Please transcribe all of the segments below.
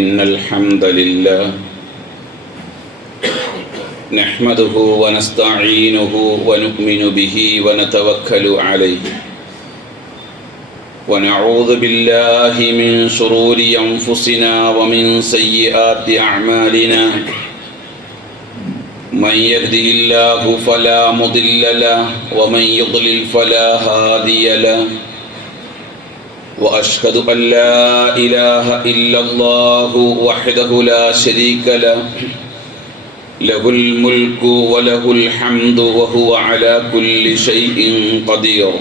إن الحمد لله نحمده ونستعينه ونؤمن به ونتوكل عليه ونعوذ بالله من شرور أنفسنا ومن سيئات أعمالنا من يهده الله فلا مضل له ومن يضلل فلا هادي له وأشهد أن لا إله إلا الله وحده لا شريك له له الملك وله الحمد وهو على كل شيء قدير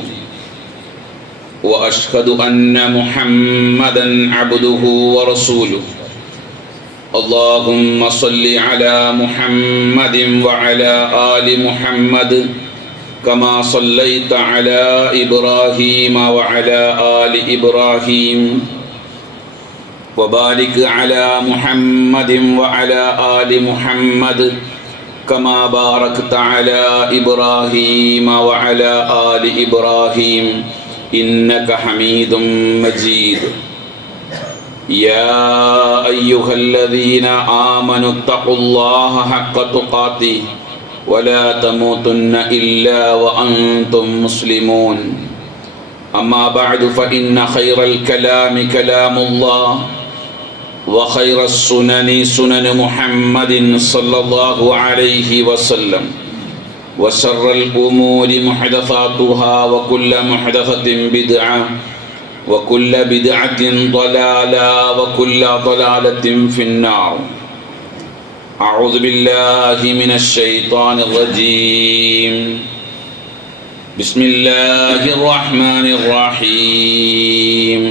وأشهد أن محمدا عبده ورسوله اللهم صل على محمد وعلى آل محمد كما صليت على إبراهيم وعلى آل إبراهيم وبارك على محمد وعلى آل محمد كما باركت على إبراهيم وعلى آل إبراهيم إنك حميد مجيد يا أيها الذين آمنوا اتقوا الله حق تقاته ولا تموتن إلا وأنتم مسلمون أما بعد فإن خير الكلام كلام الله وخير السنن سنن محمد صلى الله عليه وسلم وشر الأمور محدثاتها وكل محدثة بدعة وكل بدعة ضلالة وكل ضلالة في النار أعوذ بالله من الشيطان الرجيم بسم الله الرحمن الرحيم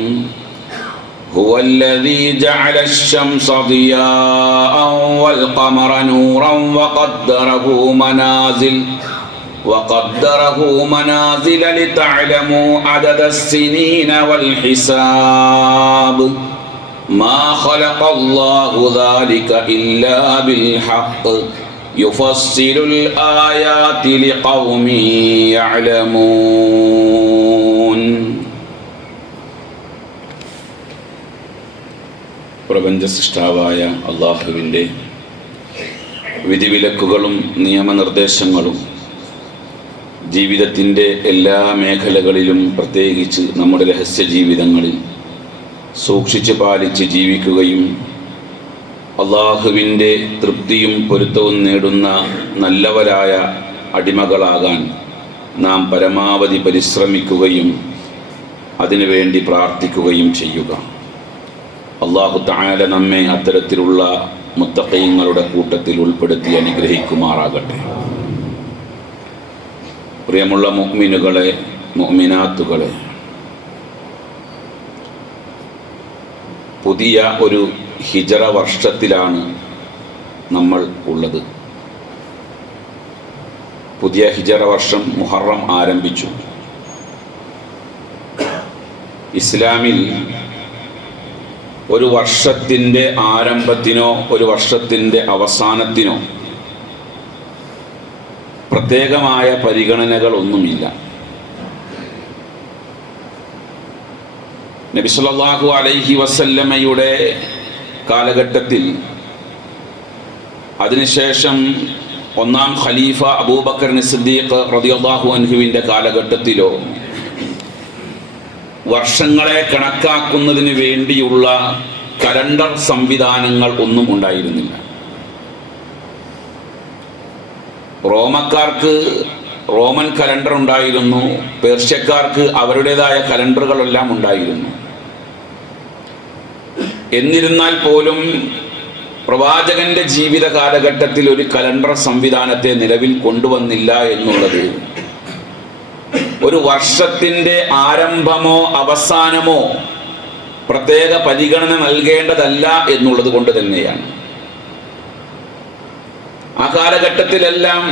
هو الذي جعل الشمس ضياء والقمر نورا وقدره منازل لتعلموا عدد السنين والحساب ما خلق الله ذلك إلا بالحق يفصل الآيات لقوم يعلمون. പ്രപഞ്ച സൃഷ്ടാവായ അല്ലാഹുവിൻ്റെ വിധിവിലക്കുകളും നിയമനിർദ്ദേശങ്ങളും ജീവിതത്തിൻ്റെ എല്ലാ മേഖലകളിലും പ്രത്യേകിച്ച് നമ്മുടെ രഹസ്യ ജീവിതങ്ങളിൽ സൂക്ഷിച്ച് പാലിച്ച് ജീവിക്കുകയും അല്ലാഹുവിൻ്റെ തൃപ്തിയും പൊരുത്തവും നേടുന്ന നല്ലവരായ അടിമകളാകാൻ നാം പരമാവധി പരിശ്രമിക്കുകയും അതിനുവേണ്ടി പ്രാർത്ഥിക്കുകയും ചെയ്യുക. അല്ലാഹു തആല നമ്മെ അത്തരത്തിലുള്ള മുത്തഖീങ്ങളുടെ കൂട്ടത്തിൽ ഉൾപ്പെടുത്തി അനുഗ്രഹിക്കുമാറാകട്ടെ. പ്രിയമുള്ള മുഅ്മിനുകളെ, മുഅ്മിനാത്തുകളെ, പുതിയ ഒരു ഹിജറ വർഷത്തിലാണ് നമ്മൾ ഉള്ളത്. പുതിയ ഹിജറ വർഷം മുഹറം ആരംഭിച്ചു. ഇസ്ലാമിൽ ഒരു വർഷത്തിൻ്റെ ആരംഭത്തിനോ ഒരു വർഷത്തിൻ്റെ അവസാനത്തിനോ പ്രത്യേകമായ പരിഗണനകളൊന്നുമില്ല. നബി സല്ലല്ലാഹു അലൈഹി വസല്ലമയുടെ കാലഘട്ടത്തിൽ, അതിനുശേഷം ഒന്നാം ഖലീഫ അബൂബക്കർ സിദ്ദീഖ് റളിയല്ലാഹു അൻഹുവിൻ്റെ കാലഘട്ടത്തിലോ വർഷങ്ങളെ കണക്കാക്കുന്നതിന് വേണ്ടിയുള്ള കലണ്ടർ സംവിധാനങ്ങൾ ഒന്നും ഉണ്ടായിരുന്നില്ല. റോമക്കാർക്ക് റോമൻ കലണ്ടർ ഉണ്ടായിരുന്നു, പേർഷ്യക്കാർക്ക് അവരുടേതായ കലണ്ടറുകളെല്ലാം ഉണ്ടായിരുന്നു. എന്നിരുന്നാൽ പോലും പ്രവാചകന്റെ ജീവിത കാലഘട്ടത്തിൽ ഒരു കലണ്ടർ സംവിധാനത്തെ നിലവിൽ കൊണ്ടുവന്നില്ല എന്നുള്ളത് ഒരു വർഷത്തിൻ്റെ ആരംഭമോ അവസാനമോ പ്രത്യേക പരിഗണന നൽകേണ്ടതല്ല എന്നുള്ളത് കൊണ്ട് തന്നെയാണ്. ആ കാലഘട്ടത്തിലെല്ലാം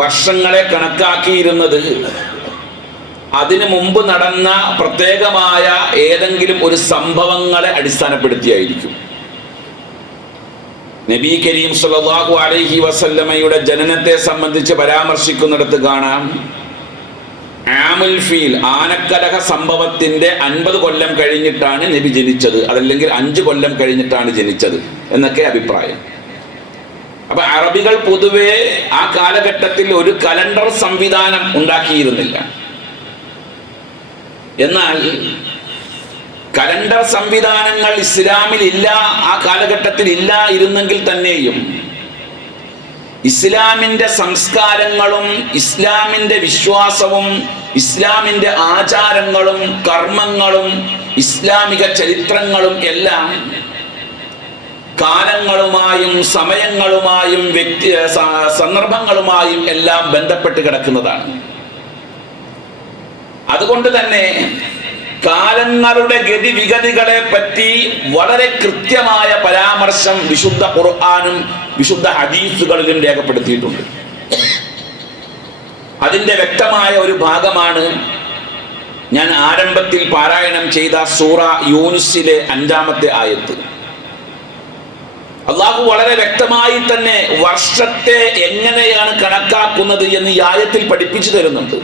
വർഷങ്ങളെ കണക്കാക്കിയിരുന്നത് അതിനു മുമ്പ് നടന്ന പ്രത്യേകമായ ഏതെങ്കിലും ഒരു സംഭവങ്ങളെ അടിസ്ഥാനപ്പെടുത്തിയായിരിക്കും. നബി കരീം സല്ലല്ലാഹു അലൈഹി വസല്ലമയുടെ ജനനത്തെ സംബന്ധിച്ച് പരാമർശിക്കുന്നിടത്ത് കാണാം, ആമുൽ ഫീൽ, ആനക്കലഹ സംഭവത്തിന്റെ 50 കൊല്ലം കഴിഞ്ഞിട്ടാണ് നബി ജനിച്ചത്, അതല്ലെങ്കിൽ 5 കൊല്ലം കഴിഞ്ഞിട്ടാണ് ജനിച്ചത് എന്നൊക്കെ അഭിപ്രായം. അപ്പൊ അറബികൾ പൊതുവെ ആ കാലഘട്ടത്തിൽ ഒരു കലണ്ടർ സംവിധാനം ഉണ്ടാക്കിയിരുന്നില്ല. എന്നാൽ കലണ്ടർ സംവിധാനങ്ങൾ ഇസ്ലാമിൽ ഇല്ല, ആ കാലഘട്ടത്തിൽ ഇല്ലായിരുന്നെങ്കിൽ തന്നെയും ഇസ്ലാമിന്റെ സംസ്കാരങ്ങളും ഇസ്ലാമിന്റെ വിശ്വാസവും ഇസ്ലാമിന്റെ ആചാരങ്ങളും കർമ്മങ്ങളും ഇസ്ലാമിക ചരിത്രങ്ങളും എല്ലാം കാലങ്ങളുമായും സമയങ്ങളുമായും സന്ദർഭങ്ങളുമായും എല്ലാം ബന്ധപ്പെട്ട് കിടക്കുന്നതാണ്. അതുകൊണ്ട് തന്നെ കാലങ്ങളുടെ ഗതിവിഗതികളെ പറ്റി വളരെ കൃത്യമായ പരാമർശം വിശുദ്ധ ഖുർആനും വിശുദ്ധ ഹദീസുകളിലും രേഖപ്പെടുത്തിയിട്ടുണ്ട്. അതിന്റെ വ്യക്തമായ ഒരു ഭാഗമാണ് ഞാൻ ആരംഭത്തിൽ പാരായണം ചെയ്ത സൂറ യൂനുസിലെ 5-ാമത്തെ ആയത്ത്. അള്ളാഹു വളരെ വ്യക്തമായി തന്നെ വർഷത്തെ എങ്ങനെയാണ് കണക്കാക്കുന്നത് എന്ന് ഈ ആയത്തിൽ പഠിപ്പിച്ചു തരുന്നുണ്ട്.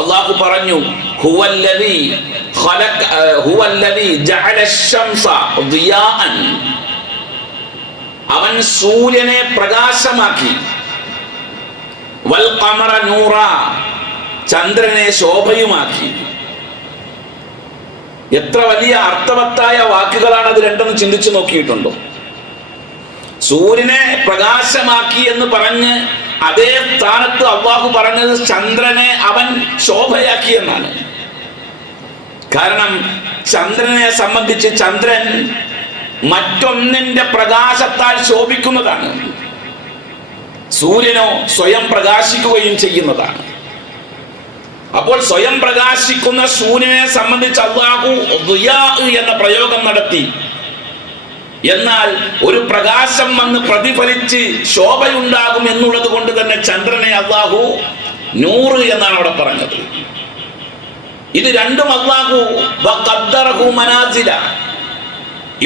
അള്ളാഹു പറഞ്ഞു, അവൻ സൂര്യനെ പ്രകാശമാക്കി, വൽ ഖമറ നൂറ, ചന്ദ്രനെ ശോഭയുമാക്കി. എത്ര വലിയ അർത്ഥവത്തായ വാക്കുകളാണ് അത് രണ്ടെന്ന് ചിന്തിച്ചു നോക്കിയിട്ടുണ്ടോ? സൂര്യനെ പ്രകാശമാക്കി എന്ന് പറഞ്ഞ് അതേ സ്ഥാനത്ത് അള്ളാഹു പറഞ്ഞത് ചന്ദ്രനെ അവൻ ശോഭയാക്കി എന്നാണ്. കാരണം ചന്ദ്രനെ സംബന്ധിച്ച് ചന്ദ്രൻ മറ്റൊന്നിന്റെ പ്രകാശത്താൽ ശോഭിക്കുന്നതാണ്, സൂര്യനോ സ്വയം പ്രകാശിക്കുകയും ചെയ്യുന്നതാണ്. അപ്പോൾ സ്വയം പ്രകാശിക്കുന്ന സൂര്യനെ സംബന്ധിച്ച് അല്ലാഹു ദിയാ എന്ന പ്രയോഗം നടത്തി. എന്നാൽ ഒരു പ്രകാശം വന്ന് പ്രതിഫലിച്ച് ശോഭയുണ്ടാകും എന്നുള്ളത് കൊണ്ട് തന്നെ ചന്ദ്രനെ അല്ലാഹു നൂറ് എന്നാണ് അവിടെ പറഞ്ഞത്. ഇത് രണ്ടും അല്ലാഹു വഖദ്ദറഹു മനാസില,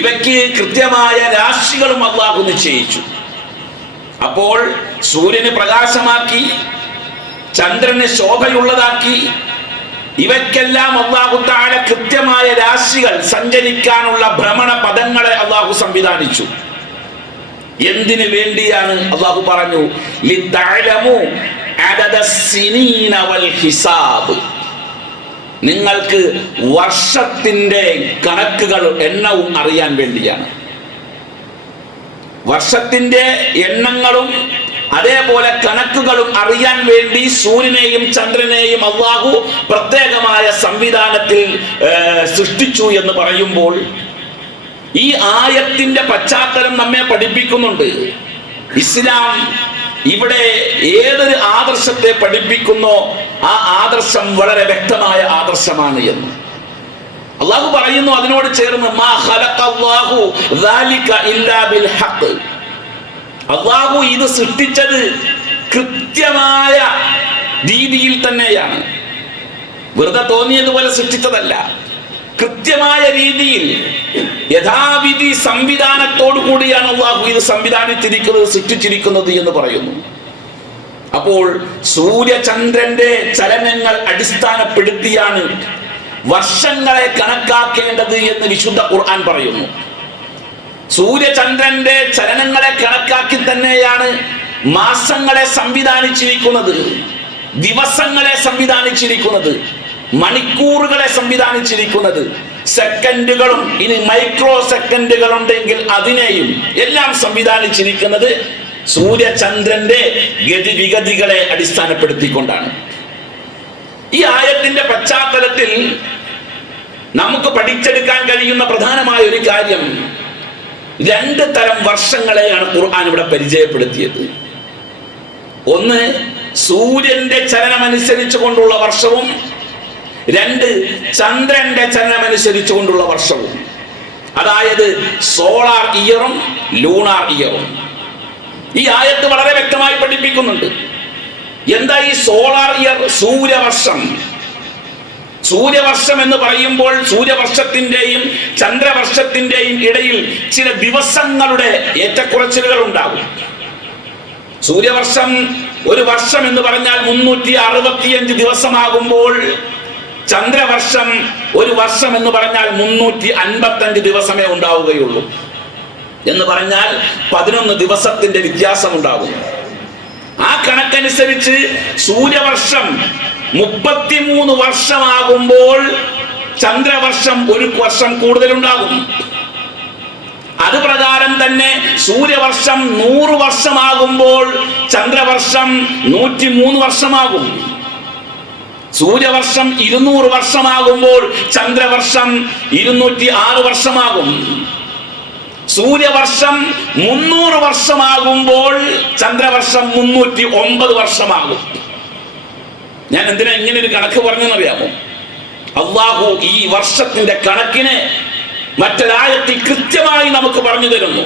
ഇവയ്ക്ക് കൃത്യമായ രാശികളും അല്ലാഹു നിശ്ചയിച്ചു. അപ്പോൾ സൂര്യന് പ്രകാശമാക്കി, ചന്ദ്രനെ ശോഭയുള്ളതാക്കി, ഇവയ്ക്കെല്ലാം അല്ലാഹു തആല കൃത്യമായ രാശികൾ, സഞ്ചരിക്കാനുള്ള ഭ്രമണ പദങ്ങളെ അല്ലാഹു സംവിധാനിച്ചു. എന്തിനു വേണ്ടിയാണ്? അല്ലാഹു പറഞ്ഞു, ലിതഅലമു അദദസ്സിനീന വൽ ഹിസാബ്, നിങ്ങൾക്ക് വർഷത്തിന്റെ കണക്കുകൾ എണ്ണവും അറിയാൻ വേണ്ടിയാണ്. വർഷത്തിന്റെ എണ്ണങ്ങളും അതേപോലെ കണക്കുകളും അറിയാൻ വേണ്ടി സൂര്യനെയും ചന്ദ്രനെയും അല്ലാഹു പ്രത്യേകമായ സംവിധാനത്തിൽ സൃഷ്ടിച്ചു എന്ന് പറയുമ്പോൾ ഈ ആയത്തിന്റെ പശ്ചാത്തലം നമ്മെ പഠിപ്പിക്കുന്നുണ്ട്. ഇസ്ലാം ഇവിടെ ഏതൊരു ആദർശത്തെ പഠിപ്പിക്കുന്നോ ആ ആദർശം വളരെ വ്യക്തമായ ആദർശമാണ് എന്ന് അല്ലാഹു പറയുന്നു. അതിനോട് ചേർന്ന് മാ ഖലഖല്ലാഹു ദാലിക ഇല്ലാ ബിൽ ഹഖ്, അല്ലാഹു ഇത് സൃഷ്ടിച്ചത് കൃത്യമായ രീതിയിൽ തന്നെയാണ്, വെറുതെ തോന്നിയതുപോലെ സൃഷ്ടിച്ചതല്ല. കൃത്യമായ രീതിയിൽ യഥാവിധി സംവിധാനത്തോടു കൂടിയാണ് അല്ലാഹു ഇത് സംവിധാനിച്ചിരിക്കുന്നത്, സൃഷ്ടിച്ചിരിക്കുന്നത് എന്ന് പറയുന്നു. അപ്പോൾ സൂര്യചന്ദ്രന്റെ ചലനങ്ങൾ അടിസ്ഥാനപ്പെടുത്തിയാണ് വർഷങ്ങളെ കണക്കാക്കേണ്ടത് എന്ന് വിശുദ്ധ ഖുർആൻ പറയുന്നു. സൂര്യചന്ദ്രന്റെ ചലനങ്ങളെ കണക്കാക്കി തന്നെയാണ് മാസങ്ങളെ സംവിധാനിച്ചിരിക്കുന്നത്, ദിവസങ്ങളെ സംവിധാനിച്ചിരിക്കുന്നത്, മണിക്കൂറുകളെ സംവിധാനിച്ചിരിക്കുന്നത്, സെക്കൻഡുകളും ഇനി മൈക്രോ സെക്കൻഡുകൾ ഉണ്ടെങ്കിൽ അതിനെയും എല്ലാം സംവിധാനിച്ചിരിക്കുന്നത് സൂര്യചന്ദ്രന്റെ ഗതിവിഗതികളെ അടിസ്ഥാനപ്പെടുത്തിക്കൊണ്ടാണ്. ഈ ആയത്തിന്റെ പശ്ചാത്തലത്തിൽ നമുക്ക് പഠിച്ചെടുക്കാൻ കഴിയുന്ന പ്രധാനമായ ഒരു കാര്യം, 2 തരം വർഷങ്ങളെയാണ് ഖുർആൻ ഇവിടെ പരിചയപ്പെടുത്തിയത്. ഒന്ന് സൂര്യന്റെ ചലനമനുസരിച്ച് കൊണ്ടുള്ള വർഷവും, 2 ചന്ദ്രന്റെ ചലനമനുസരിച്ച് കൊണ്ടുള്ള വർഷവും. അതായത് സോളാർ ഇയറും ലൂണാർ ഇയറും. ഈ ആയത്ത് വളരെ വ്യക്തമായി പഠിപ്പിക്കുന്നുണ്ട്. എന്താ ഈ സോളാർ ഇയർ? സൂര്യവർഷം. സൂര്യവർഷം എന്ന് പറയുമ്പോൾ സൂര്യവർഷത്തിന്റെയും ചന്ദ്രവർഷത്തിന്റെയും ഇടയിൽ ചില ദിവസങ്ങളുടെ ഏറ്റക്കുറച്ചിലുകൾ ഉണ്ടാകും. സൂര്യവർഷം ഒരു വർഷം എന്ന് പറഞ്ഞാൽ 365 ദിവസമാകുമ്പോൾ ചന്ദ്രവർഷം ഒരു വർഷം എന്ന് പറഞ്ഞാൽ 355 ദിവസമേ ഉണ്ടാവുകയുള്ളൂ. എന്ന് പറഞ്ഞാൽ 11 ദിവസത്തിന്റെ വ്യത്യാസം ഉണ്ടാകും. ആ കണക്കനുസരിച്ച് സൂര്യവർഷം 33 വർഷമാകുമ്പോൾ ചന്ദ്രവർഷം ഒരു വർഷം കൂടുതലുണ്ടാകും. അത് പ്രകാരം തന്നെ സൂര്യവർഷം 100 വർഷമാകുമ്പോൾ ചന്ദ്രവർഷം 103 വർഷമാകും. സൂര്യവർഷം 200 വർഷമാകുമ്പോൾ ചന്ദ്രവർഷം 206 വർഷമാകും. സൂര്യവർഷം 300 വർഷമാകുമ്പോൾ ചന്ദ്രവർഷം 309 വർഷമാകും. ഞാൻ എന്തിനാ ഇങ്ങനെ ഒരു കണക്ക് പറഞ്ഞെന്നറിയാമോ? അള്ളാഹു ഈ വർഷത്തിന്റെ കണക്കിനെ മറ്റൊരായത്തിൽ കൃത്യമായി നമുക്ക് പറഞ്ഞു തരുന്നു.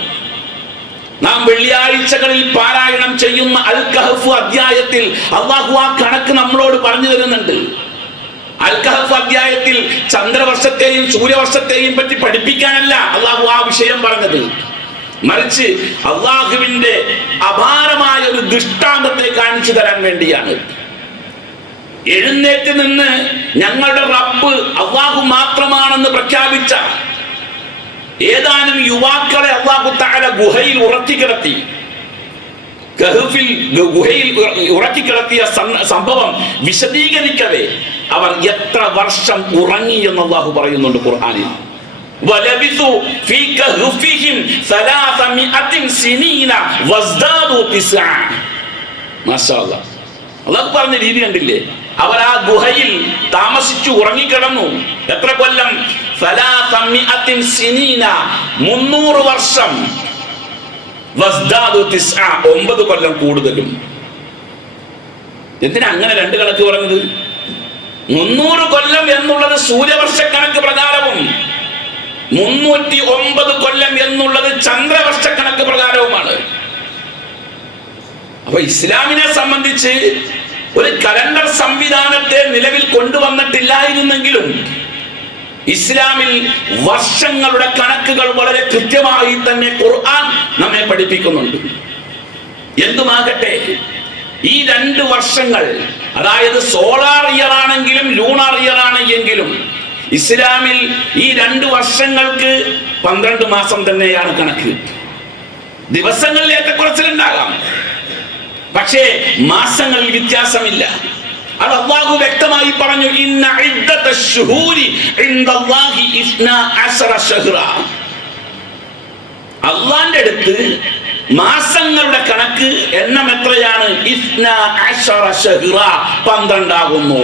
നാം വെള്ളിയാഴ്ചകളിൽ പാരായണം ചെയ്യുന്ന അൽ കഹഫ് അധ്യായത്തിൽ അള്ളാഹു ആ കണക്ക് നമ്മളോട് പറഞ്ഞു തരുന്നുണ്ട്. അൽ കഹഫ് അധ്യായത്തിൽ ചന്ദ്രവർഷത്തെയും സൂര്യവർഷത്തെയും പറ്റി പഠിപ്പിക്കാനല്ല അള്ളാഹു ആ വിഷയം പറഞ്ഞത്, മറിച്ച് അള്ളാഹുവിന്റെ അപാരമായ ഒരു ദൃഷ്ടാന്തത്തെ കാണിച്ചു തരാൻ വേണ്ടിയാണ്. എഴുന്നേറ്റ് നിന്ന് ഞങ്ങളുടെ റബ്ബ് അള്ളാഹു മാത്രമാണെന്ന് പ്രഖ്യാപിച്ച ഏതാനും യുവാക്കളെ അള്ളാഹു തആല ഗുഹയിൽ ഉറക്കിക്കിടത്തി. കഹഫിൽ ഗുഹയിൽ ഉറക്കിക്കിടത്തിയ സംഭവം വിശദീകരിക്കവേ അവർ എത്ര വർഷം ഉറങ്ങി എന്ന് അള്ളാഹു പറയുന്നുണ്ട് ഖുർആനിൽ. വലബിസു ഫീ കഹഫിഹിം 300 സിനീന വസ്ദാദു 9. മാഷാ അല്ലാഹ്. അള്ളാഹു പറഞ്ഞ രീതി കണ്ടില്ലേ? അവർ ആ ഗുഹയിൽ താമസിച്ചു ഉറങ്ങിക്കിടന്നു. എത്ര കൊല്ലം? 300 സിനീന, 300 വർഷം. വസ്ദാദു 9, 9 കൊല്ലം കൂടുതലും. എന്തിനാ അങ്ങനെ രണ്ട് കണക്ക് പറഞ്ഞത്? 300 കൊല്ലം എന്നുള്ളത് സൂര്യവർഷ കണക്ക് പ്രകാരവും 309 കൊല്ലം എന്നുള്ളത് ചന്ദ്രവർഷ കണക്ക് പ്രകാരവുമാണ്. അപ്പൊ ഇസ്ലാമിനെ സംബന്ധിച്ച് ഒരു കലണ്ടർ സംവിധാനത്തെ നിലവിൽ കൊണ്ടുവന്നിട്ടില്ലായിരുന്നെങ്കിലും ഇസ്ലാമിൽ വർഷങ്ങളുടെ കണക്കുകൾ വളരെ കൃത്യമായി തന്നെ ഖുർആൻ നമ്മെ പഠിപ്പിക്കുന്നുണ്ട്. എന്തുമാകട്ടെ, ഈ 2 വർഷങ്ങൾ, അതായത് സോളാർ ഇയർ ആണെങ്കിലും ലൂണാർ ഇയർ ആണെങ്കിലും ഇസ്ലാമിൽ ഈ 2 വർഷങ്ങൾക്ക് 12 മാസം തന്നെയാണ് കണക്ക്. ദിവസങ്ങളിൽ ഏറ്റക്കുറച്ചിലുണ്ടാകാം, പക്ഷേ മാസങ്ങളിൽ വ്യത്യാസമില്ല. അത് അല്ലാഹു വ്യക്തമായി പറഞ്ഞു, ഇന്ന ഇദ്ദത്തശ്ശുഹൂരി ഇൻദല്ലാഹി 12 ശഹ്റ. അല്ലാഹുവിന്റെ അടുത്ത് മാസങ്ങളുടെ കണക്ക് എണ്ണം എത്രയാണ്? 12 ശഹ്റ, 12 ആകുന്നു.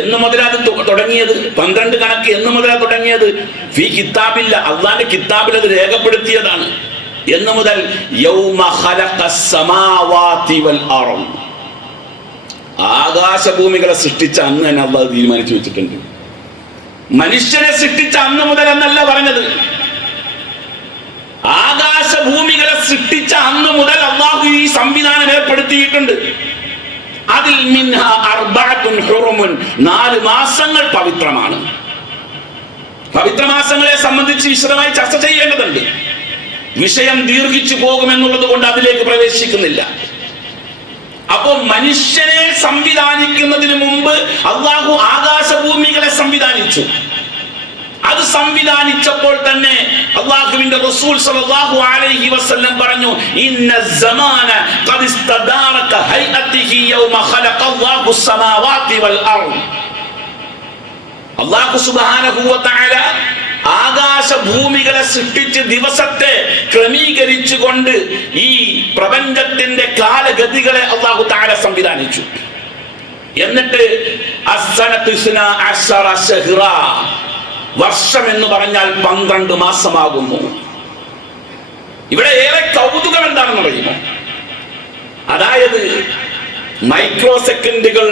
എന്ന് മുതലാണ് അത് തുടങ്ങിയത്? 12 കണക്ക് എന്ന് മുതലാണ് തുടങ്ങിയത്? ഫീ കിതാബില്ല, അല്ലാഹുവിന്റെ കിതാബിൽ അത് രേഖപ്പെടുത്തിയതാണ്. എന്ന് മുതൽ യൗമ ഖലഖസ് സമാവാതി വൽ അർദ്, ആകാശഭൂമികളെ സൃഷ്ടിച്ച അന്ന് തന്നെ അല്ലാഹു തീരുമാനിച്ചു വെച്ചിട്ടുണ്ട്. മനുഷ്യനെ സൃഷ്ടിച്ച അന്ന് മുതൽ എന്നല്ല പറഞ്ഞത്, ആകാശഭൂമികളെ സൃഷ്ടിച്ച അന്ന് മുതൽ അല്ലാഹു ഈ സംവിധാനം ഏർപ്പെടുത്തിയിട്ടുണ്ട്. അതിൽ മിൻഹ അർബഅത്തുൻ ഹുറുമുൻ, 4 മാസങ്ങൾ പവിത്രമാണ്. പവിത്രമാസങ്ങളെ സംബന്ധിച്ച് വിശദമായി ചർച്ച ചെയ്യേണ്ടതുണ്ട്. വിഷയം ദീർഘിച്ചു പോകുമെന്നുള്ളത് കൊണ്ട് അതിലേക്ക് പ്രവേശിക്കുന്നില്ല. അപ്പോ മനുഷ്യനെ സംവിധാനിക്കുന്നതിന് മുമ്പ് അല്ലാഹു ആകാശഭൂമികളെ സംവിധാനിച്ചു. അത് സംവിധാനിച്ചപ്പോൾ തന്നെ അല്ലാഹുവിന്റെ റസൂൽ സ്വല്ലല്ലാഹു അലൈഹി വസല്ലം പറഞ്ഞു, ഇന്ന സമാന ഖദ് ഇസ്തദാറക ഹൈഅതിഹി യൗമ ഖലഖല്ലാഹു സമാവാതി വൽ അർദ്. അല്ലാഹു സുബ്ഹാനഹു വ തആല ആകാശഭൂമികളെ സൃഷ്ടിച്ച് ദിവസത്തെ ക്രമീകരിച്ചുകൊണ്ട് ഈ പ്രപഞ്ചത്തിന്റെ കാലഗതികളെ അല്ലാഹു തആല സംവിധാനിച്ചു. എന്നിട്ട് അസ്സനതു 12 ശഹ്റ, വർഷം എന്ന് പറഞ്ഞാൽ 12 മാസമാകുന്നു. ഇവിടെ ഏറെ കൗതുകം എന്താണെന്ന് അറിയുമോ? അതായത് മൈക്രോ സെക്കൻഡുകൾ,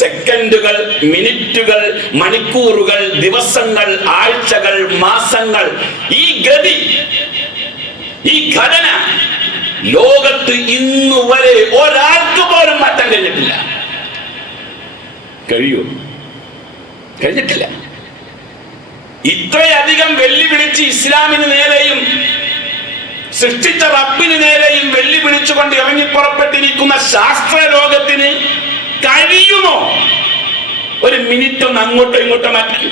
സെക്കൻഡുകൾ, മിനിറ്റുകൾ, മണിക്കൂറുകൾ, ദിവസങ്ങൾ, ആഴ്ചകൾ, മാസങ്ങൾ, ഈ ഗതി, ഈ ഘടന ലോകത്ത് ഇന്നുവരെ ഒരാൾക്ക് പോലും മാറ്റാൻ കഴിഞ്ഞിട്ടില്ല. കഴിയോ? കഴിഞ്ഞിട്ടില്ല. ഇത്രയധികം വെല്ലുവിളിച്ച് ഇസ്ലാമിന് നേരെയും സൃഷ്ടിച്ച റബ്ബിന് നേരെയും വെല്ലുവിളിച്ചുകൊണ്ട് ഇറങ്ങി പുറപ്പെട്ടിരിക്കുന്ന ശാസ്ത്ര ലോകത്തിന് കഴിയുമോ ഒരു മിനിറ്റ് ഒന്ന് അങ്ങോട്ടോ ഇങ്ങോട്ടോ മാറ്റാൻ?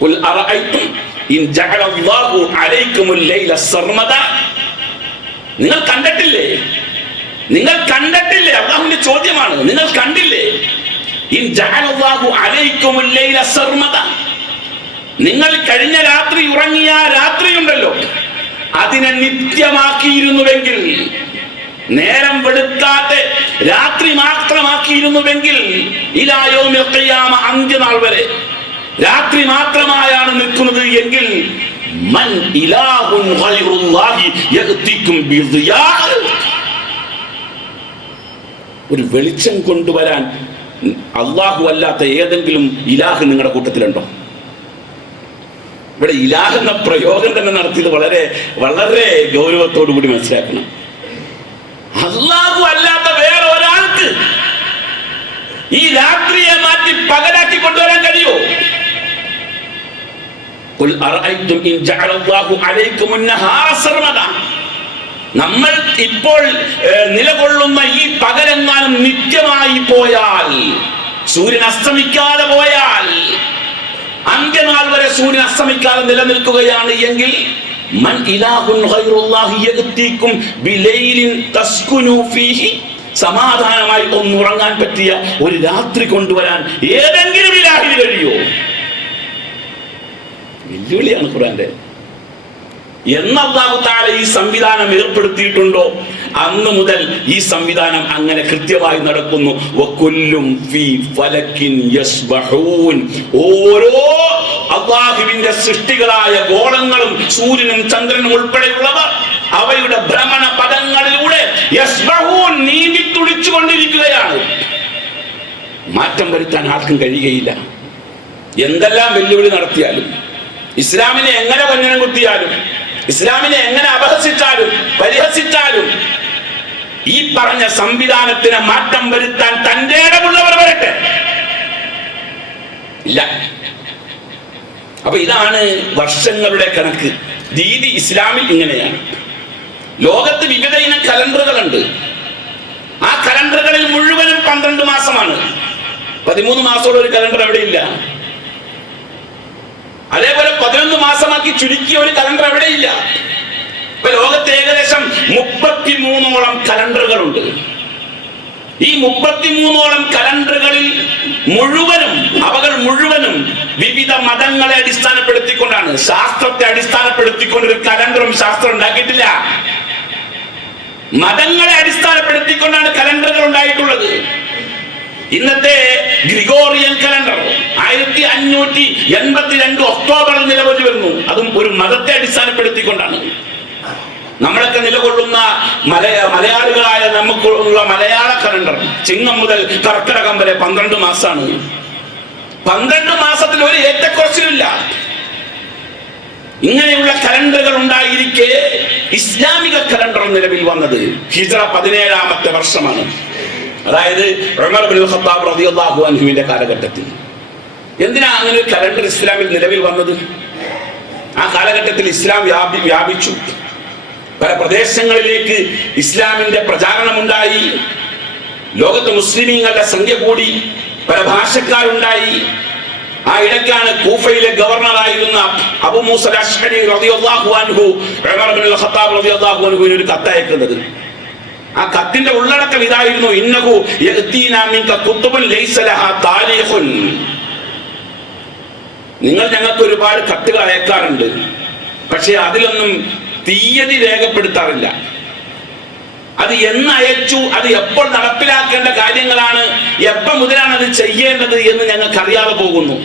ഖുൽ അറഅയ്തും ഇൻ ജഅലല്ലാഹു അലൈക്കുമുൽ ലൈല സർമദ. നിങ്ങൾ കണ്ടിട്ടില്ലേ? നിങ്ങൾ കണ്ടിട്ടില്ലേ? അല്ലാഹുവിന്റെ ചോദ്യമാണ്. നിങ്ങൾ കണ്ടില്ലേ? ഇൻ ജഅലല്ലാഹു അലൈക്കുമുൽ ലൈല സർമദ. നിങ്ങൾ കഴിഞ്ഞ രാത്രി ഉറങ്ങിയ രാത്രിയുണ്ടല്ലോ, അതിനെ നിത്യമാക്കിയിരുന്നുവെങ്കിൽ, നേരം വെളുക്കാതെ രാത്രി മാത്രമാക്കിയിരുന്നുവെങ്കിൽ, ഇലാ യൗമിൽ ഖിയാമ, അന്ത്യനാൾ വരെ രാത്രി മാത്രമായാണ് നിൽക്കുന്നത് എങ്കിൽ, മൻ ഇലാഹുൻ ഗൈറുല്ലാഹി യഅതികും ബിദിയാ, ഒരു വെളിച്ചം കൊണ്ടുവരാൻ അല്ലാഹു അല്ലാത്ത ഏതെങ്കിലും ഇലാഹ് നിങ്ങളുടെ കൂട്ടത്തിലുണ്ടോ? ഇവിടെ ഇലാഹ് എന്ന പ്രയോഗം തന്നെ നടത്തിയത് വളരെ വളരെ ഗൗരവത്തോടു കൂടി മനസ്സിലാക്കണം. അല്ലാഹു അല്ലാത്ത വേറെ ഒരാൾക്ക് ഈ രാത്രിയെ മാറ്റി പകലാക്കി കൊണ്ടുവരാൻ കഴിയോ? ഖുൽ അറഅയ്തും ഇൻ ജഅലല്ലാഹു അലൈക്കുമുൻ നഹാറ സർമദ. നമ്മൾ ഇപ്പോൾ നിലകൊള്ളുന്ന ഈ പകലെങ്ങാനും നിത്യമായി പോയാൽ, സൂര്യൻ അസ്തമിക്കാതെ പോയാൽ, അന്ത്യനാൾ വരെ സൂര്യൻ അസ്തമിക്കാതെ നിലനിൽക്കുകയാണ് എങ്കിൽ, മൻ ഇലാഹുൻ ഗൈറുല്ലാഹി യഅതികും ബിലൈലിൻ തസ്കുനു ഫീഹി, സമാധാനമായി ഒന്നുറങ്ങാൻ പറ്റിയ ഒരു രാത്രി കൊണ്ടുവരാൻ ഏതെങ്കിലും ഇലാഹിന് കഴിയോ? വെല്ലുവിളിയാണ് ഖുർആന്റെ. എന്ന് അല്ലാഹു തആല ഈ സംവിധാനം ഏർപ്പെടുത്തിയിട്ടുണ്ടോ, അന്ന് മുതൽ ഈ സംവിധാനം അങ്ങനെ കൃത്യമായി നടക്കുന്നു. വകുല്ലും ഫീ ഫലകിൻ യസ്ബഹൂൻ. ഓരോ അല്ലാഹുവിന്റെ സൃഷ്ടികളായ ഗോളങ്ങളും സൂര്യനും ചന്ദ്രനും ഉൾപ്പെടെയുള്ളവർ അവയുടെ ഭ്രമണ പദങ്ങളിലൂടെ യസ്ബഹൂൻ, നീന്തി തുടിച്ചുകൊണ്ടിരിക്കുകയാണ്. മാറ്റം വരുത്താൻ ആർക്കും കഴിയുകയില്ല. എന്തെല്ലാം വെല്ലുവിളി നടത്തിയാലും, ഇസ്ലാമിനെ എങ്ങനെ കൊഞ്ഞനം കുത്തിയാലും, ഇസ്ലാമിനെ എങ്ങനെ അപഹസിച്ചാലും പരിഹസിച്ചാലും, ഈ പറഞ്ഞ സംവിധാനത്തിന് മാറ്റം വരുത്താൻ തന്റെ ഇടമുള്ളവർ വരട്ടെ. ഇല്ല. അപ്പൊ ഇതാണ് വർഷങ്ങളുടെ കണക്ക്. രീതി ഇസ്ലാമിൽ ഇങ്ങനെയാണ്. ലോകത്ത് വിവിധ ഇനം കലണ്ടറുകളുണ്ട്. ആ കലണ്ടറുകളിൽ മുഴുവനും 12 മാസമാണ്. 13 മാസമുള്ള ഒരു കലണ്ടർ എവിടെയില്ല. അതേപോലെ 11 മാസമാക്കി ചുരുക്കിയ ഒരു കലണ്ടർ എവിടെയില്ല. ഇപ്പൊ ലോകത്ത് ഏകദേശം 33ഓളം കലണ്ടറുകളുണ്ട്. ഈ 33ഓളം കലണ്ടറുകളിൽ അവകൾ മുഴുവനും വിവിധ മതങ്ങളെ അടിസ്ഥാനപ്പെടുത്തിക്കൊണ്ടാണ്, ശാസ്ത്രത്തെ അടിസ്ഥാനപ്പെടുത്തിക്കൊണ്ടൊരു കലണ്ടറും ശാസ്ത്രം ഉണ്ടാക്കിയിട്ടില്ല. മതങ്ങളെ അടിസ്ഥാനപ്പെടുത്തിക്കൊണ്ടാണ് കലണ്ടറുകൾ ഉണ്ടായിട്ടുള്ളത്. ഇന്നത്തെ ഗ്രിഗോറിയൻ കലണ്ടർ 1582 ഒക്ടോബറിൽ നിലവിൽ വരുന്നു. അതും ഒരു മതത്തെ അടിസ്ഥാനപ്പെടുത്തിക്കൊണ്ടാണ്. നമ്മളൊക്കെ നിലകൊള്ളുന്ന മലയാളികളായ നമുക്കുള്ള മലയാള കലണ്ടർ ചിങ്ങം മുതൽ കർക്കിടകം വരെ 12 മാസമാണ്. 12 മാസത്തിൽ ഒരു ഏറ്റക്കുറച്ചിലില്ല. ഇങ്ങനെയുള്ള കലണ്ടറുകൾ ഉണ്ടായിരിക്കെ ഇസ്ലാമിക കലണ്ടർ നിലവിൽ വന്നത് ഹിജ്റ 17ാമത്തെ വർഷമാണ്. അതായത് ഉമർ ഇബ്നുൽ ഖത്താബ് റളിയല്ലാഹു അൻഹുവിന്റെ കാലഘട്ടത്തിൽ. എന്തിനാ അങ്ങനെ ഒരു കലണ്ടർ ഇസ്ലാമിൽ നിലവിൽ വന്നത്? ആ കാലഘട്ടത്തിൽ ഇസ്ലാം വ്യാപിച്ചു. പല പ്രദേശങ്ങളിലേക്ക് ഇസ്ലാമിന്റെ പ്രചാരണമുണ്ടായി. ലോകത്ത് മുസ്ലിമീങ്ങളുടെ സംഖ്യ കൂടി. പല ഭാഷക്കാരുണ്ടായി. ആ ഇടയ്ക്കാണ് കൂഫയിലെ ഗവർണറായിരുന്ന അബൂ മൂസ അശ്അരി റളിയല്ലാഹു അൻഹു ഉമർ ഇബ്നുൽ ഖത്താബ് റളിയല്ലാഹു അൻഹുവിന് ഒരു കത്തയക്കുന്നത്. ആ കത്തിന്റെ ഉള്ളടക്കം ഇതായിരുന്നു: ഇന്നഹു യഅതീനാ മിൻക കുതുബുൻ ലൈസ ലഹാ താരീഖുൻ. നിങ്ങൾ ഞങ്ങൾക്ക് ഒരുപാട് കത്തുകൾ അയക്കാറുണ്ട്, പക്ഷെ അതിലൊന്നും തീയതി രേഖപ്പെടുത്താറില്ല. അത് എന്ന് അയച്ചു, അത് എപ്പോൾ നടപ്പിലാക്കേണ്ട കാര്യങ്ങളാണ്, എപ്പോൾ മുതലാണ് അത് ചെയ്യേണ്ടത് എന്ന് ഞങ്ങൾക്ക് അറിയാതെ പോകുന്നു.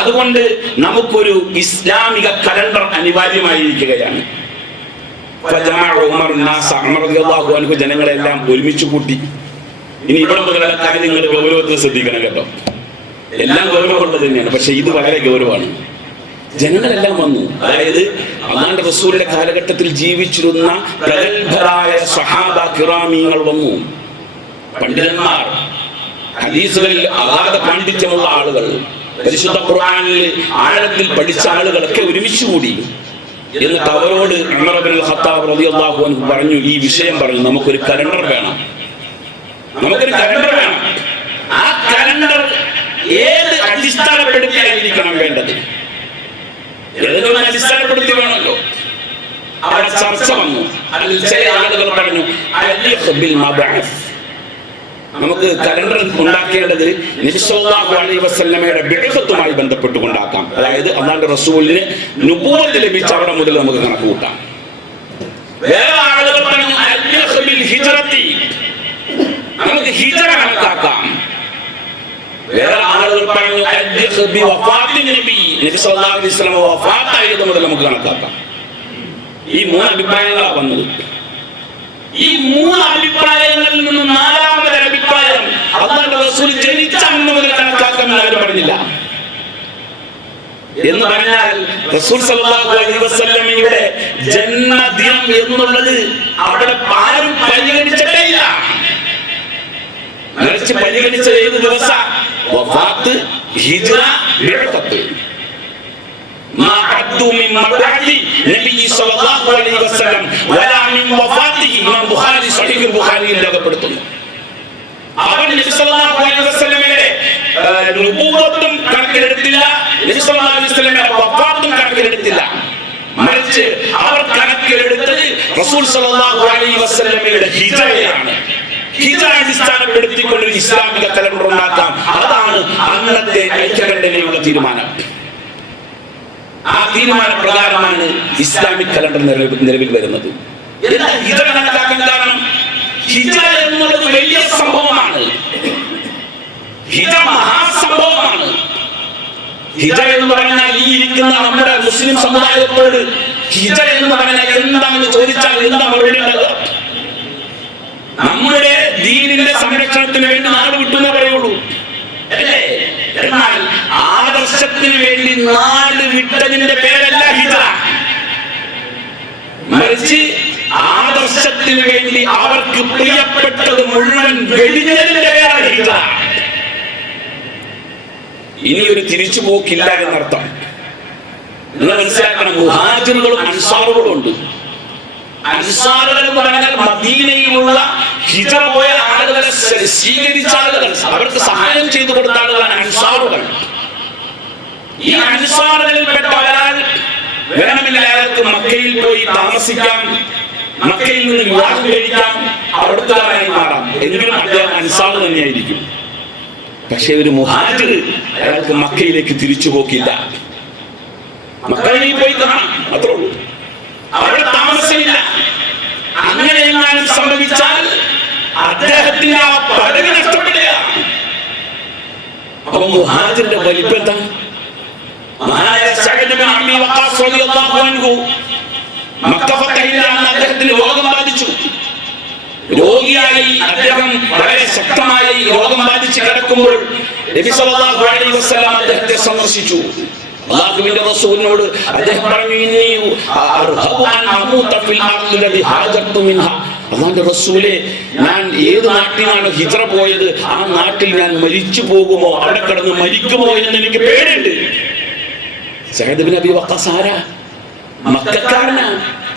അതുകൊണ്ട് നമുക്കൊരു ഇസ്ലാമിക കലണ്ടർ അനിവാര്യമായിരിക്കുകയാണ്. ജനങ്ങളെല്ലാം ഒരുമിച്ച് കൂട്ടി. ഇനി ഇവിടെ മുതലുള്ള കാര്യം നിങ്ങൾ ഗൗരവത്തിൽ ശ്രദ്ധിക്കണം കേട്ടോ. എല്ലാം ഗൗരവമുള്ളത് തന്നെയാണ്, പക്ഷെ ഇത് വളരെ ഗൗരവമാണ്. ജനങ്ങളെല്ലാം വന്നു. അതായത് അല്ലാഹുവിന്റെ റസൂലിന്റെ കാലഘട്ടത്തിൽ ജീവിച്ചിരുന്ന പ്രഗത്ഭരായ സ്വഹാബ കിറാമീങ്ങൾ വന്നു. പണ്ഡിതന്മാർ, ഹദീസുകളിൽ അഗാധ പാണ്ഡിത്യമുള്ള ആളുകൾ, പരിശുദ്ധ ഖുർആനിൽ ആഴത്തിൽ പഠിച്ച ആളുകളൊക്കെ ഒരുമിച്ച് കൂടി. എന്നിട്ട് അവരോട് ഉമർ ഇബ്നുൽ ഖത്താബ് റളിയല്ലാഹു അൻഹു പറഞ്ഞു, ഈ വിഷയം പറഞ്ഞു, നമുക്കൊരു കലണ്ടർ വേണം, നമുക്കൊരു കലണ്ടർ വേണം. ആ കലണ്ടർ ഏത് അടിസ്ഥാനപ്പെടുത്തിയായിരിക്കണം വേണ്ടത്? ഏതെങ്കിലും അടിസ്ഥാനപ്പെടുത്തി വേണമല്ലോ. അവിടെ ചർച്ച വന്നു. അതിൽ ചില ആളുകൾ പറഞ്ഞു, നമുക്ക് കലണ്ടർ ഉണ്ടാക്കേണ്ടത് നബി സല്ലല്ലാഹു അലൈഹി വസല്ലമയുടെ ബിഅ്സത്തുമായി ബന്ധപ്പെട്ടുകൊണ്ടാക്കാം. അതായത് അല്ലാഹുവിന്റെ റസൂലിന് നുബുവത്ത് ലഭിച്ച അവിടെ മുതൽ നമുക്ക് കണക്ക് കൂട്ടാം. വേറെ ആളുകൾ പറഞ്ഞു, ഹിജ്റത്തി, നമുക്ക് ഹിജ്റ കണക്കാക്കാം. വേറെ ആളുകൾ പറഞ്ഞു, നബി സല്ലല്ലാഹു അലൈഹി വസല്ലം വഫാത്തായത് മുതൽ നമുക്ക് കണക്കാക്കാം. ഈ മൂന്ന് അഭിപ്രായങ്ങളാണ് വന്നത്. ഈ മൂന്ന് അഭിപ്രായങ്ങളിൽ നിന്ന് നാലാമത്തെ അഭിപ്രായം അല്ലാഹുവിന്റെ റസൂൽ ജനിച്ച അന്ന് മുതൽ കണക്കാക്കാൻ ആരും പറഞ്ഞില്ല. എന്ന് പറഞ്ഞാൽ റസൂൽ സല്ലല്ലാഹു അലൈഹി വസല്ലമയുടെ ജന്മദിനം എന്നുള്ളത് അവിടെ ആരും പരിഗണിച്ചിട്ടില്ല. മറിച്ച് പരിഗണിച്ച ഏത് ദിവസം? വഫാത്ത്, ഹിജ്റ, ബിഅ്സത്ത്. ما عدوا من مبعث النبي صلى الله عليه وسلم ولا من وفاته. ഇമാം ബുഖാരി സഹീഹ് ബുഖാരിയിൽ രേഖപ്പെടുത്തുന്നു, അവർ നബി സല്ലല്ലാഹു അലൈഹി വസല്ലമയുടെ നുബുവത്തും കണക്കിലെടുത്തില്ല, നബി സല്ലല്ലാഹു അലൈഹി വസല്ലമയുടെ വഫാത്തും കണക്കിലെടുത്തില്ല. മറിച്ച് അവർ കണക്കിലെടുത്തത് റസൂൽ സല്ലല്ലാഹു അലൈഹി വസല്ലമയുടെ ഹിജ്റയാണ്. ഹിജ്റ അടിസ്ഥാനപ്പെടുത്തിക്കൊണ്ട് ഒരു ഇസ്ലാമിക കലണ്ടർ ഉണ്ടാക്കാം. അതാണ് അന്നത്തെ ഐക്യകണ്ഠേനയുള്ള തീരുമാനം. ആ തീരുമാന പ്രകാരമാണ് ഇസ്ലാമിക് കലണ്ടർ നിലവിൽ വരുന്നത്. എന്താ ഹിജ്റ കണക്കാക്കാൻ കാരണം? ഹിജ്റ എന്നുള്ളത് വലിയ സംഭവമാണ്. ഹിജ്റ മഹാസംഭവമാണ്. ഹിജ്റ എന്ന് പറഞ്ഞാൽ ഈ ഇരിക്കുന്ന നമ്മുടെ മുസ്ലിം സമുദായത്തോട് ഹിജ്റ എന്ന് പറഞ്ഞാൽ എന്താണെന്ന് ചോദിച്ചാൽ എന്താ മറുപടി ഉണ്ടാകുക? നമ്മുടെ ദീനിന്റെ സംരക്ഷണത്തിന് വേണ്ടി നാട് വിട്ടുന്നേ പറയുള്ളൂ, അല്ലേ? എന്നാൽ ആദർശത്തിന് വേണ്ടി നാട് വിട്ടതിന്റെ പേരല്ല ഹിജ്റ. മറിച്ച് ആദർശത്തിന് വേണ്ടി അവർക്ക് പ്രിയപ്പെട്ടത് മുഴുവൻ വെടിഞ്ഞതിന്റെ പേരാണ് ഹിജ്റ. ഇനി ഒരു തിരിച്ചുപോക്കില്ല എന്നർത്ഥം. നിങ്ങൾ മനസ്സിലാക്കണം, മുഹാജിറുകളും അൻസാറുകളും ഉണ്ട്. അൻസാറുകൾ എന്ന് പറഞ്ഞാൽ മദീനയിലുള്ള ഹിജ്റ പോയ ആളുകളെ സ്വീകരിച്ച ആളുകൾ, അവർക്ക് സഹായം ചെയ്തു കൊടുത്ത ആളുകളാണ് അൻസാറുകൾ. ഈ അൻസാറുകളിൽപ്പെട്ട ഒരാൾ വേണമെങ്കിൽ അയാൾക്ക് മക്കയിൽ പോയി താമസിക്കാം, മക്കയിൽ നിന്ന് വിവാഹം കഴിക്കാം, അവിടുത്തുകാരായി മാറാം. എങ്കിലും അദ്ദേഹം അൻസാർ തന്നെയായിരിക്കും. പക്ഷെ ഒരു മുഹാജിർ അയാൾക്ക് മക്കയിലേക്ക് തിരിച്ചു പോക്കില്ല. മക്കയിൽ പോയി കാണാം, അത്രേ ഉള്ളൂ, അവിടെ താമസമില്ല. അങ്ങനെ എങ്ങാനും സംഭവിച്ചാൽ അദ്ദേഹത്തിന് ആ പദവി നഷ്ടപ്പെടുക. അപ്പൊ മുഹാജിറിന്റെ വലിപ്പം എന്താണ്? മഹാനായ സഅദ് ബിൻ അബീ വഖാസ് റളിയല്ലാഹു അൻഹു മക്ക ഫതഹിലാണ് അദ്ദേഹത്തിന് രോഗം ബാധിച്ചു. രോഗിയായി അദ്ദേഹം വളരെ ശക്തമായി രോഗം ബാധിച്ച് കിടക്കുമ്പോൾ നബി സല്ലല്ലാഹു അലൈഹി വസല്ലം അദ്ദേഹത്തെ സന്ദർശിച്ചു. അല്ലാഹുവിന്റെ റസൂലിനോട് അദ്ദേഹം പറഞ്ഞു, ഇന്നി അർഹബു അൻ അമൂത ഫിൽ അർദി ലദി ഹാജർതു മിൻഹാ. അല്ലാഹുവിന്റെ റസൂലേ, ഞാൻ ഏത് നാട്ടിലാണ് ഹിജ്റ പോയത് ആ നാട്ടിൽ ഞാൻ മരിച്ചു പോകുമോ, അവിടെ കിടന്ന് മരിക്കുമോ എന്ന് എനിക്ക് പേടിയുണ്ട്. സഅദ് ബിൻ അബീ വഖാസ് ആരാ? മക്കക്കാരനാ.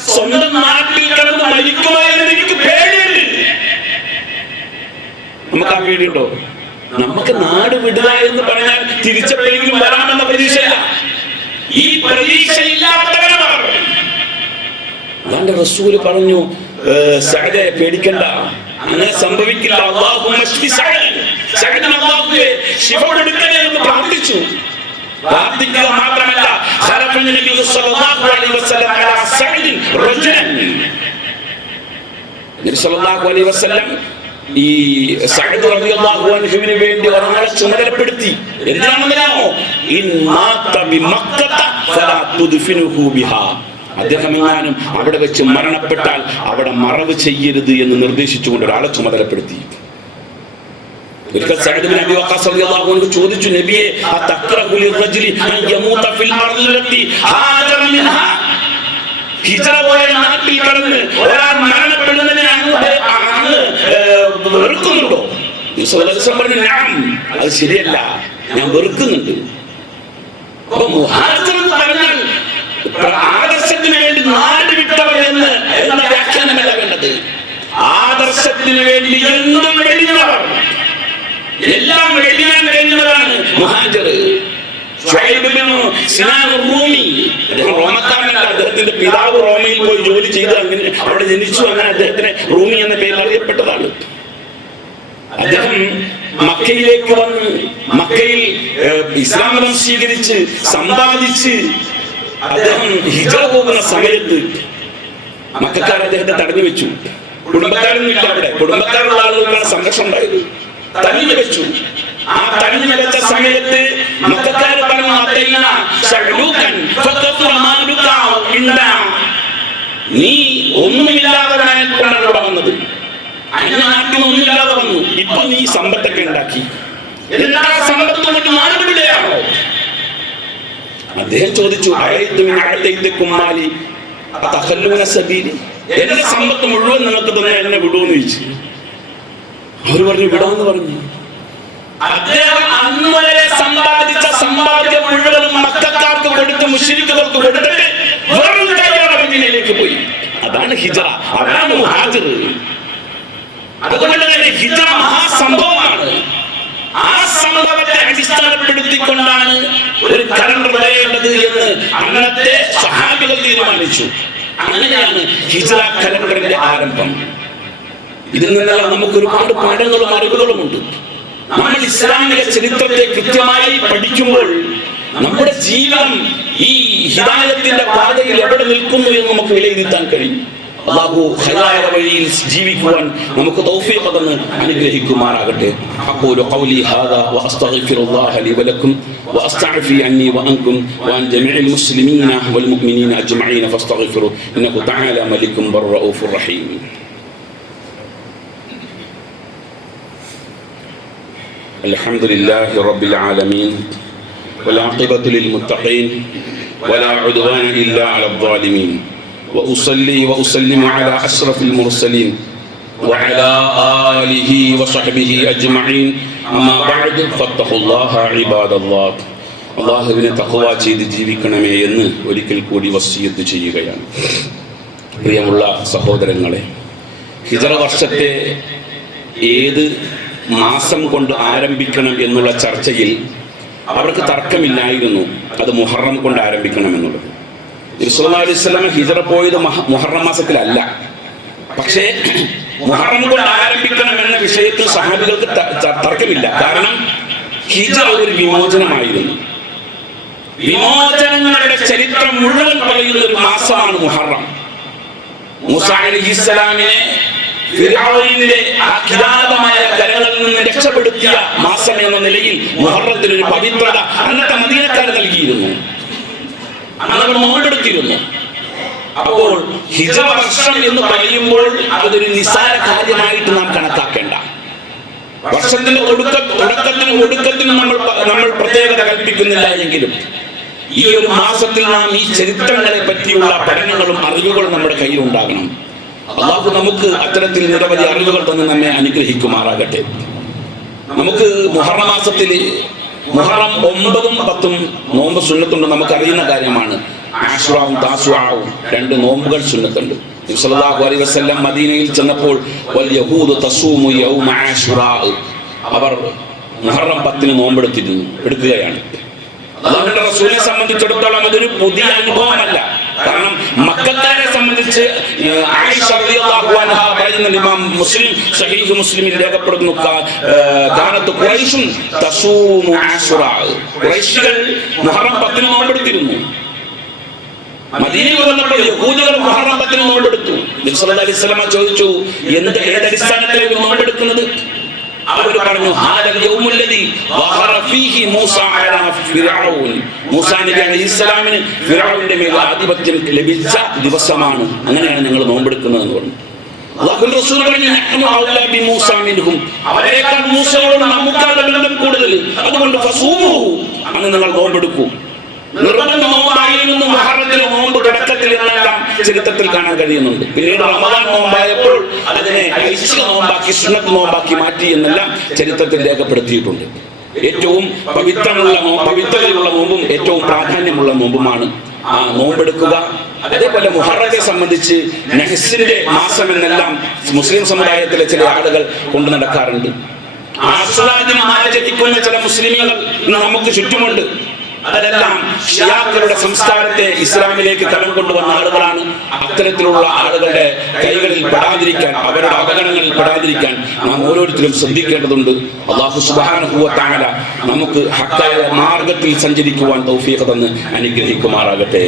സ്വന്തം നാട്ടിൽ കിടന്ന് മരിക്കുമോ എന്ന് എനിക്ക് പേടിയുണ്ട്. നമുക്ക് ആ പേടിയുണ്ടോ? നമുക്ക് നാട് വിടുക എന്ന് പറഞ്ഞാൽ തിരിച്ചെപ്പോഴെങ്കിലും വരാമെന്ന പ്രതീക്ഷയില്ല. ഈ പ്രതീക്ഷയില്ലാത്തവരവർ. അതാണ്ട് റസൂല് പറഞ്ഞു, സഅദേ പേടിക്കണ്ട, അങ്ങനെ സംഭവിക്കില്ല. അല്ലാഹുമ്മ ശ്ഫി സഅദ്, സഅദിനെ അല്ലാഹുവേ ശിഫ കൊടുക്കണേ എന്ന് പ്രാർത്ഥിച്ചു. പ്രാർത്ഥിക്കുക മാത്രമല്ല, ഖലഫൻ നബി സല്ലല്ലാഹു അലൈഹി വസല്ലം അലാ സഅദ് റജുലൻ. നബി സല്ലല്ലാഹു അലൈഹി വസല്ലം ഈ സഅദ് റളിയല്ലാഹു അൻഹുവിന് വേണ്ടി ഒരാളെ ചുമതലപ്പെടുത്തി. എന്തിനാണെന്നറിയാമോ? ഇൻ മാത ബിമക്കത ഫലാ തുദ്ഫിനുഹു ബിഹാ. അദ്ദേഹം എങ്ങാനും അവിടെ വെച്ച് മരണപ്പെട്ടാൽ അവിടെ മറവ് ചെയ്യരുത് എന്ന് നിർദ്ദേശിച്ചുകൊണ്ട് ഒരാളെ ചുമതലപ്പെടുത്തി. ഒരിക്കൽ സഅദ് ബിൻ അബീ വഖാസ് റളിയല്ലാഹു അൻഹു ചോദിച്ചു, നബിയെ, അതക്റഹു ലിർറജുലി അൻ യമൂത ഫിൽ അർളി ലത്തി ഹാജറ മിൻഹാ. ഹിജ്റ പോയ നാട്ടിൽ കിടന്ന് ഒരാൾ മരണപ്പെടുന്നതിനെ അങ്ങ് വെറുക്കുന്നുണ്ടോ? പറഞ്ഞു, അത് ശരിയല്ല, ഞാൻ വെറുക്കുന്നുണ്ട്. അപ്പൊ മുഹാജിർ എന്ന് പറഞ്ഞാൽ ആദർശത്തിന് വേണ്ടി നാട് വിട്ടവർ എന്ന വ്യാഖ്യാനമല്ല വേണ്ടത്. ആദർശത്തിന് വേണ്ടി എന്തും വെടിഞ്ഞവർ, എല്ലാം വെടിയാൻ കഴിഞ്ഞവരാണ് മുഹാജിർ. അദ്ദേഹം റോമക്കാരനല്ല, അദ്ദേഹത്തിന്റെ പിതാവ് റോമയിൽ പോയി ജോലി ചെയ്ത് അങ്ങനെ അവിടെ ജനിച്ചു. അങ്ങനെ അദ്ദേഹത്തിന് റൂമി എന്ന പേരിൽ അറിയപ്പെട്ടതാണ്. അദ്ദേഹം മക്കയിലേക്ക് വന്ന് മക്കയിൽ ഇസ്ലാം മതം സ്വീകരിച്ച് സമ്പാദിച്ച് അദ്ദേഹം ഹിജ്റ പോകുന്ന സമയത്ത് മക്കക്കാർ അദ്ദേഹത്തെ തടഞ്ഞു വെച്ചു. കുടുംബക്കാരൊന്നും ഇല്ല അവിടെ, കുടുംബക്കാരുള്ള ആളുകൾക്കാണ് സംഘർഷം ഉണ്ടായത്. തടഞ്ഞു വെച്ചു. ആ തടഞ്ഞു വെച്ച സമയത്ത് മക്കക്കാർ പറഞ്ഞു, നീ ഒന്നുമില്ലാതെ വന്നത്, അന്യ നാട്ടിൽ ഒന്നുമില്ലാതെ വന്നു, ഇപ്പൊ നീ സമ്പത്തൊക്കെ ഉണ്ടാക്കി, എല്ലാ സമ്പത്തും കൊണ്ട് നാടുവിടെയാണോ? അദ്ദേഹം ചോദിച്ചു, എന്റെ സമ്പത്ത് മുഴുവൻ നിങ്ങൾക്ക് തന്നെ എന്നെ വിടുമെന്ന് ചോദിച്ചു. അവർ പറഞ്ഞു വിടാന്ന് പറഞ്ഞു. അദ്ദേഹം അന്ന് വരെ സമ്പാദിച്ച സമ്പാദ്യം മുഴുവനും മക്കക്കാർക്ക് കൊടുത്ത് മുശ്രിക്കുകൾക്ക് കൊടുത്തിട്ട് വെറും കൈയോടെ മദീനയിലേക്ക് പോയി. അതാണ് ഹിജ്റ, അതാണ് മുഹാജിർ. അതുകൊണ്ട് തന്നെ ഹിജ്റ മഹാസംഭവമാണ്. ആ സംഭവത്തെ അടിസ്ഥാനപ്പെടുത്തിക്കൊണ്ടാണ് ഒരു കലണ്ടർ വരേണ്ടത് എന്ന് അന്നത്തെ സ്വഹാബികൾ തീരുമാനിച്ചു. അങ്ങനെയാണ് ഹിജ്റ കലണ്ടറിന്റെ ആരംഭം. ഇതിൽ നിന്നെല്ലാം നമുക്ക് ഒരുപാട് പാഠങ്ങളും അറിവുകളും ഉണ്ട്. നമ്മൾ ഇസ്ലാമിക ചരിത്രത്തെ കൃത്യമായി പഠിക്കുമ്പോൾ നമ്മുടെ ജീവിതം ഈ ഹിദായത്തിന്റെ പാതയിൽ എവിടെ നിൽക്കുന്നു എന്ന് നമുക്ക് വിലയിരുത്താൻ കഴിയും. അല്ലാഹു ഖൈറായ വഴിയിൽ ജീവിക്കുവാൻ നമുക്ക് തൗഫീഖ് തന്ന് അനുഗ്രഹിക്കുമാറാകട്ടെ. അഖൂലു ഖൗലി ഹാദാ വഅസ്തഗ്ഫിറുല്ലാഹ ലി വലക്കും വഅസ്തഗ്ഫി അന്നി വഅൻകും വഅൻ ജമീഇൽ മുസ്ലിമീന വൽ മുഅ്മിനീന അജ്മഈന ഫസ്തഗ്ഫിറു ഇന്നഹു തആല മലികുൻ റഊഫുർ റഹീം. അൽഹംദുലില്ലാഹി റബ്ബിൽ ആലമീൻ വൽആഖിബത്തു ലിൽ മുത്തഖീൻ വലാ ഉദ്വാന ഇല്ലാ അലൽ ളാലിമീൻ وأصلي وأسلم على أشرف المرسلين وعلى آله وصحبه أجمعين أما بعد فاتقوا الله عباد الله. അല്ലാഹുവിനെ തഖ്വ ചെയ്ത് ജീവിക്കണമേ എന്ന് ഒരിക്കൽ കൂടി വസിയത്ത് ചെയ്യുകയാണ്. പ്രിയമുള്ള സഹോദരങ്ങളെ, ഹിജ്റ വർഷത്തെ ഏത് മാസം കൊണ്ട് ആരംഭിക്കണം എന്നുള്ള ചർച്ചയിൽ അവർക്ക് തർക്കമില്ലായിരുന്നു. അത് മുഹറം കൊണ്ട് ആരംഭിക്കണം എന്നുള്ളത്. നബി സല്ലല്ലാഹു അലൈഹി വസല്ലം ഹിജ്റ പോയത് മുഹറം മാസത്തിലല്ല. പക്ഷേ മുഹറം കൊണ്ട് ആരംഭിക്കണം എന്ന വിഷയത്തിൽ സഹാബികൾക്ക് തർക്കമില്ല. കാരണം ഹിജ്റ ഒരു വിമോചനമായിരുന്നു. വിമോചനങ്ങളുടെ ചരിത്രം മുഴുവൻ പറയുന്ന ഒരു മാസമാണ് മുഹറം. മൂസാ അലൈഹിസ്സലാമിനെ ഫിർഔനിന്റെ ആ കിരാതമായ കരങ്ങളിൽ നിന്ന് രക്ഷപ്പെടുത്തിയ മാസം എന്ന നിലയിൽ മുഹറത്തിന് ഒരു പവിത്രത അന്നത്തെ മദീനക്കാർ നൽകിയിരുന്നു. അവർ നോമ്പെടുത്തിരുന്നു. അപ്പോൾ ഹിജ്റ വർഷം എന്ന് പറയുമ്പോൾ അതൊരു നിസ്സാര കാര്യമായിട്ട് നാം കണക്കാക്കേണ്ട. വർഷത്തിന്റെ തുടക്കത്തിനും ഒടുക്കത്തിനും നമ്മൾ പ്രത്യേകത കൽപ്പിക്കുന്നില്ല എങ്കിലും ഈ ഒരു മാസത്തിൽ നാം ഈ ചരിത്രങ്ങളെ പറ്റിയുള്ള പഠനങ്ങളും അറിവുകളും നമ്മുടെ കയ്യിൽ ഉണ്ടാകണം. അല്ലാഹു നമുക്ക് അത്തരത്തിൽ നിരവധി അറിവുകൾ തന്നെ നമ്മെ അനുഗ്രഹിക്കുമാറാകട്ടെ. നമുക്ക് മുഹറം മാസത്തിൽ മുഹറം 9ഉം 10ഉം നോമ്പ് സുന്നത്തുണ്ട്, നമുക്കറിയുന്ന കാര്യമാണ്. ആശുറാവും താസുആവും 2 നോമ്പുകൾ സുന്നത്തുണ്ട്. നബി സല്ലല്ലാഹു അലൈഹി വസല്ലം മദീനയിൽ ചെന്നപ്പോൾ വൽ യഹൂദു തസൂമു യൗമ ആശുറാ, അവർ മുഹറം 10ന് എടുക്കുകയാണ്. അല്ലാഹുവിന്റെ റസൂലിനെ സംബന്ധിച്ചിടത്തോളം അതൊരു പുതിയ അനുഭവമല്ല. കാരണം മക്കക്കാരെ സംബന്ധിച്ച് ആയിഷ റളിയല്ലാഹു അൻഹ പറയുന്ന ഇമാം മുസ്ലിം സഹീഹ് മുസ്ലിമിൽ രേഖപ്പെടുന്നു, കാനത്ത് ഖുറൈശുൻ തസൂമു ആശുറാ, ഖുറൈശികൾ മുഹറം 10ന് നോമ്പെടുത്തിരുന്നു. മദീനയിൽ വന്നപ്പോൾ യഹൂദികൾ മുഹറം 10ന് നോമ്പെടുത്തു. നബി സല്ലല്ലാഹു അലൈഹി വസല്ലം ചോദിച്ചു, ഏതടിസ്ഥാനത്തിലാണ് നോമ്പെടുക്കുന്നത്? അവർ പറഞ്ഞു, ഹാദൽ യൗമുല്ലദി വഹറ ഫീഹി മൂസ അലാ ഫിർഔൻ, മൂസാ നബി അലൈഹിസ്സലാമിന് ഫിർഔന്റെ മേൽ ആധിപത്യം ലഭിച്ച ദിവസമാണ്, അങ്ങനെയാണ് ഞങ്ങൾ നോമ്പെടുക്കുന്നത് എന്ന് പറഞ്ഞു. അല്ലാഹുവിന്റെ റസൂൽ പറഞ്ഞു, നഹ്നു ഔലാ ബി മൂസ മിൻഹും, അവരേക്കാൾ മൂസയോട് നമുക്കാണ് ബന്ധം കൂടുതൽ, അതുകൊണ്ട് ഫസൂമു, അങ്ങനെ നിങ്ങൾ നോമ്പെടുക്കൂ. നിർബന്ധ നോമ്പായിരുന്നു മുഹറത്തിലെ നോമ്പ് തുടക്കത്തിൽ എന്നെല്ലാം ചരിത്രത്തിൽ കാണാൻ കഴിയുന്നുണ്ട്. പിന്നീട് റമദാൻ നോമ്പായപ്പോൾ അതിനെ ഐച്ഛിക നോമ്പാക്കി സുന്നത്ത് നോമ്പാക്കി മാറ്റി എന്നെല്ലാം ചരിത്രത്തിൽ രേഖപ്പെടുത്തിയിട്ടുണ്ട്. ഏറ്റവും പവിത്രതയുള്ള നോമ്പും ഏറ്റവും പ്രാധാന്യമുള്ള നോമ്പുമാണ്. നോമ്പെടുക്കുക. അതേപോലെ മുഹറത്തെ സംബന്ധിച്ച് നെഹ്സിന്റെ മാസം എന്നെല്ലാം മുസ്ലിം സമുദായത്തിലെ ചില ആളുകൾ കൊണ്ടു നടക്കാറുണ്ട്. ആസ്വാദ്യം ആചരിക്കുന്ന ചില മുസ്ലിമുകൾ ഇന്ന് നമുക്ക് ചുറ്റുമുണ്ട്. അതെല്ലാം ഷിയാക്കളുടെ സംസ്കാരത്തെ ഇസ്ലാമിലേക്ക് കടം കൊണ്ടുവന്ന ആളുകളാണ്. അത്തരത്തിലുള്ള ആളുകളുടെ കൈകളിൽ പെടാതിരിക്കാൻ, അവരുടെ അപകടങ്ങളിൽ പെടാതിരിക്കാൻ നാം ഓരോരുത്തരും ശ്രദ്ധിക്കേണ്ടതുണ്ട്. അല്ലാഹു സുബ്ഹാനഹു വ തആല നമുക്ക് ഹഖായ മാർഗത്തിൽ സഞ്ചരിക്കുവാൻ തൗഫീഖ് തന്ന് അനുഗ്രഹിക്കുമാറാകട്ടെ.